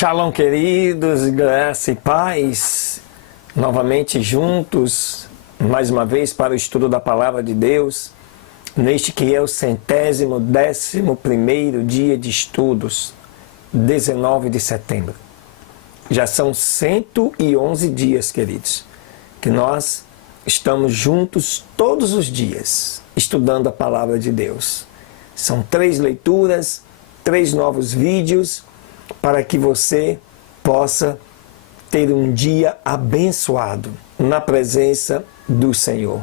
Shalom, queridos, graça e paz, novamente juntos, mais uma vez para o estudo da Palavra de Deus, neste que é o 111º dia de estudos, 19 de setembro. Já são 111 dias, queridos, que nós estamos juntos todos os dias, estudando a Palavra de Deus. São 3 leituras, 3 novos vídeos, para que você possa ter um dia abençoado na presença do Senhor.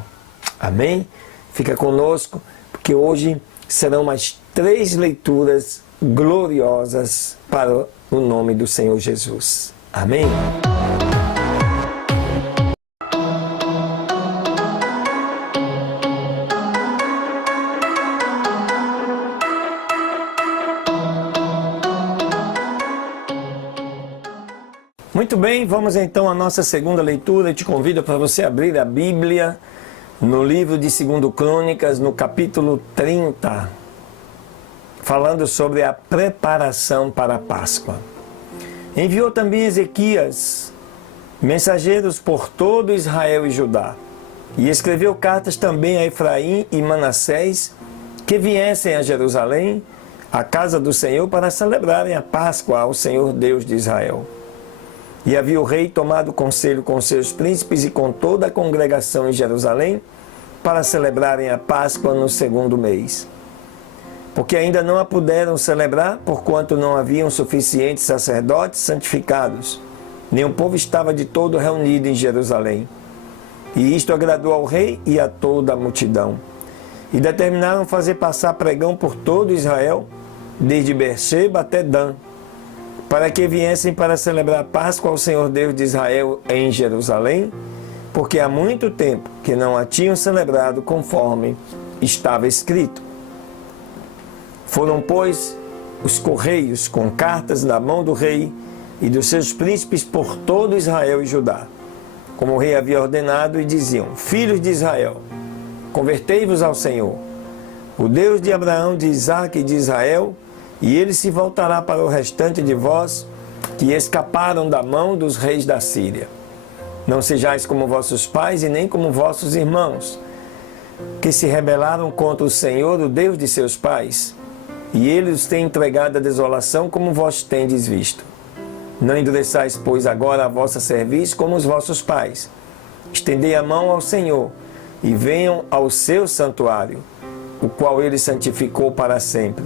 Amém? Fica conosco, porque hoje serão mais 3 leituras gloriosas para o nome do Senhor Jesus. Amém? Muito bem, vamos então à nossa segunda leitura. Eu te convido para você abrir a Bíblia no livro de 2 Crônicas, no capítulo 30, falando sobre a preparação para a Páscoa. Enviou também Ezequias mensageiros por todo Israel e Judá, e escreveu cartas também a Efraim e Manassés, que viessem a Jerusalém, à casa do Senhor, para celebrarem a Páscoa ao Senhor Deus de Israel. E havia o rei tomado conselho com seus príncipes e com toda a congregação em Jerusalém para celebrarem a Páscoa no 2º mês. Porque ainda não a puderam celebrar, porquanto não haviam suficientes sacerdotes santificados, nem o povo estava de todo reunido em Jerusalém. E isto agradou ao rei e a toda a multidão. E determinaram fazer passar pregão por todo Israel, desde Berseba até Dan, para que viessem para celebrar a Páscoa ao Senhor Deus de Israel em Jerusalém, porque há muito tempo que não a tinham celebrado conforme estava escrito. Foram, pois, os correios com cartas na mão do rei e dos seus príncipes por todo Israel e Judá, como o rei havia ordenado, e diziam: Filhos de Israel, convertei-vos ao Senhor, o Deus de Abraão, de Isaque e de Israel, e ele se voltará para o restante de vós, que escaparam da mão dos reis da Síria. Não sejais como vossos pais e nem como vossos irmãos, que se rebelaram contra o Senhor, o Deus de seus pais, e ele os tem entregado à desolação, como vós tendes visto. Não endureçais, pois, agora a vossa cerviz como os vossos pais. Estendei a mão ao Senhor, e venham ao seu santuário, o qual ele santificou para sempre.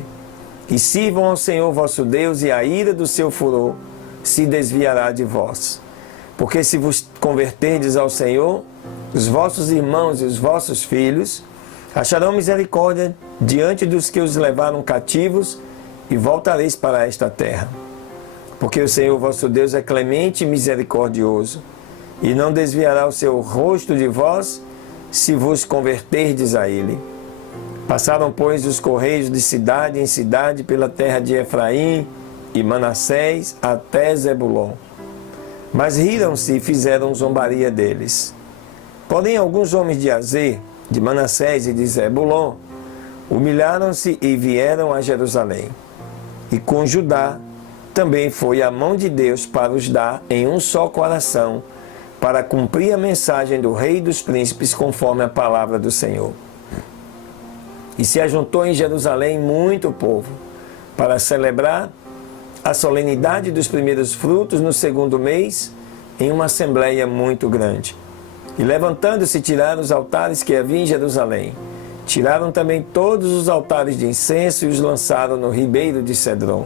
E sirvam ao Senhor vosso Deus, e a ira do seu furor se desviará de vós. Porque se vos converterdes ao Senhor, os vossos irmãos e os vossos filhos acharão misericórdia diante dos que os levaram cativos, e voltareis para esta terra. Porque o Senhor vosso Deus é clemente e misericordioso, e não desviará o seu rosto de vós, se vos converterdes a ele. Passaram, pois, os correios de cidade em cidade pela terra de Efraim e Manassés até Zebulon. Mas riram-se e fizeram zombaria deles. Porém, alguns homens de Azer, de Manassés e de Zebulon, humilharam-se e vieram a Jerusalém. E com Judá também foi a mão de Deus para os dar em um só coração, para cumprir a mensagem do rei e dos príncipes, conforme a palavra do Senhor. E se ajuntou em Jerusalém muito povo, para celebrar a solenidade dos primeiros frutos no 2º mês, em uma assembleia muito grande. E levantando-se, tiraram os altares que havia em Jerusalém. Tiraram também todos os altares de incenso e os lançaram no ribeiro de Cedron.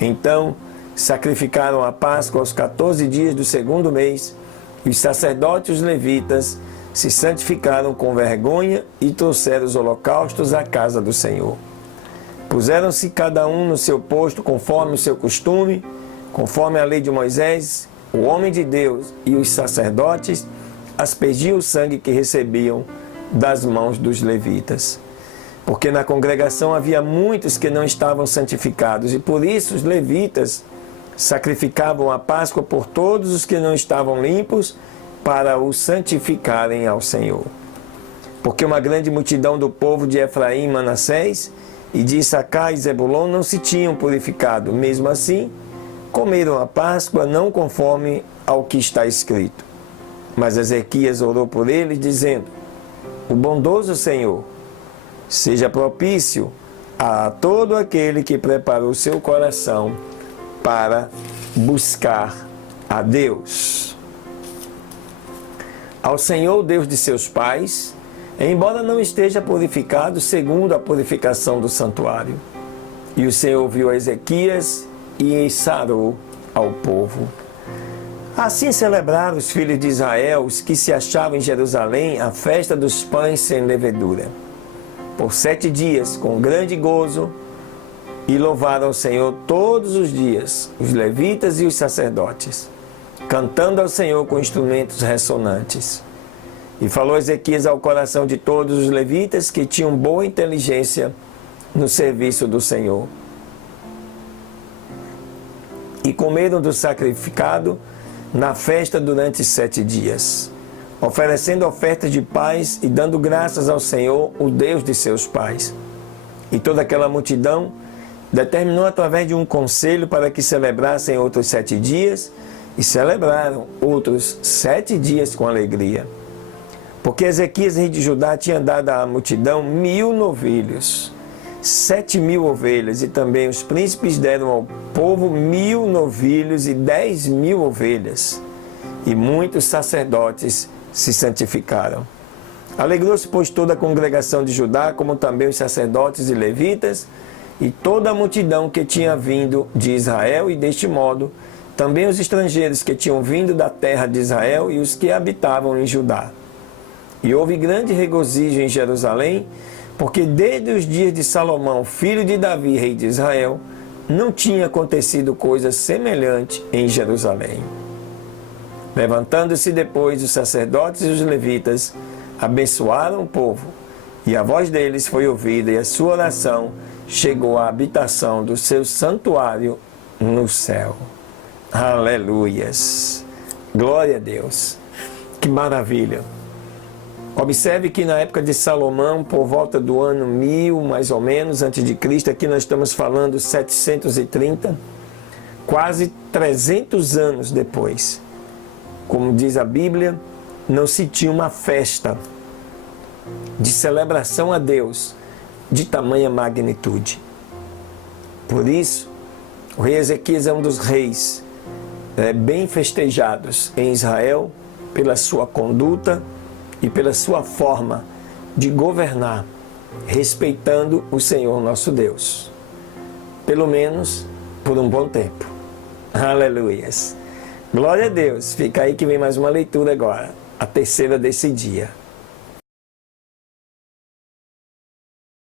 Então sacrificaram a Páscoa aos 14 dias do 2º mês, e os sacerdotes e os levitas se santificaram com vergonha e trouxeram os holocaustos à casa do Senhor. Puseram-se cada um no seu posto conforme o seu costume, conforme a lei de Moisés, o homem de Deus, e os sacerdotes aspergiam o sangue que recebiam das mãos dos levitas. Porque na congregação havia muitos que não estavam santificados, e por isso os levitas sacrificavam a Páscoa por todos os que não estavam limpos, para o santificarem ao Senhor. Porque uma grande multidão do povo de Efraim e Manassés, e de Issacar e Zebulon não se tinham purificado. Mesmo assim, comeram a Páscoa não conforme ao que está escrito. Mas Ezequias orou por eles, dizendo: o bondoso Senhor seja propício a todo aquele que preparou seu coração para buscar a Deus. Ao Senhor, Deus de seus pais, embora não esteja purificado segundo a purificação do santuário. E o Senhor viu a Ezequias e sarou ao povo. Assim celebraram os filhos de Israel, os que se achavam em Jerusalém, a festa dos pães sem levedura, por 7 dias, com grande gozo, e louvaram ao Senhor todos os dias, os levitas e os sacerdotes, cantando ao Senhor com instrumentos ressonantes. E falou Ezequias ao coração de todos os levitas que tinham boa inteligência no serviço do Senhor. E comeram do sacrificado na festa durante 7 dias, oferecendo ofertas de paz e dando graças ao Senhor, o Deus de seus pais. E toda aquela multidão determinou através de um conselho para que celebrassem outros 7 dias, e celebraram outros 7 dias com alegria. Porque Ezequias, rei de Judá, tinha dado à multidão 1000 novilhos, 7.000 ovelhas, e também os príncipes deram ao povo 1000 novilhos e 10.000 ovelhas. E muitos sacerdotes se santificaram. Alegrou-se, pois, toda a congregação de Judá, como também os sacerdotes e levitas, e toda a multidão que tinha vindo de Israel, e deste modo, também os estrangeiros que tinham vindo da terra de Israel e os que habitavam em Judá. E houve grande regozijo em Jerusalém, porque desde os dias de Salomão, filho de Davi, rei de Israel, não tinha acontecido coisa semelhante em Jerusalém. Levantando-se depois os sacerdotes e os levitas, abençoaram o povo, e a voz deles foi ouvida, e a sua oração chegou à habitação do seu santuário no céu. Aleluias! Glória a Deus! Que maravilha! Observe que na época de Salomão, por volta do ano 1000, mais ou menos, antes de Cristo, aqui nós estamos falando 730, quase 300 anos depois. Como diz a Bíblia, não se tinha uma festa de celebração a Deus de tamanha magnitude. Por isso, o rei Ezequias é um dos reis bem festejados em Israel pela sua conduta e pela sua forma de governar, respeitando o Senhor nosso Deus. Pelo menos por um bom tempo. Aleluias! Glória a Deus! Fica aí que vem mais uma leitura agora, a terceira desse dia.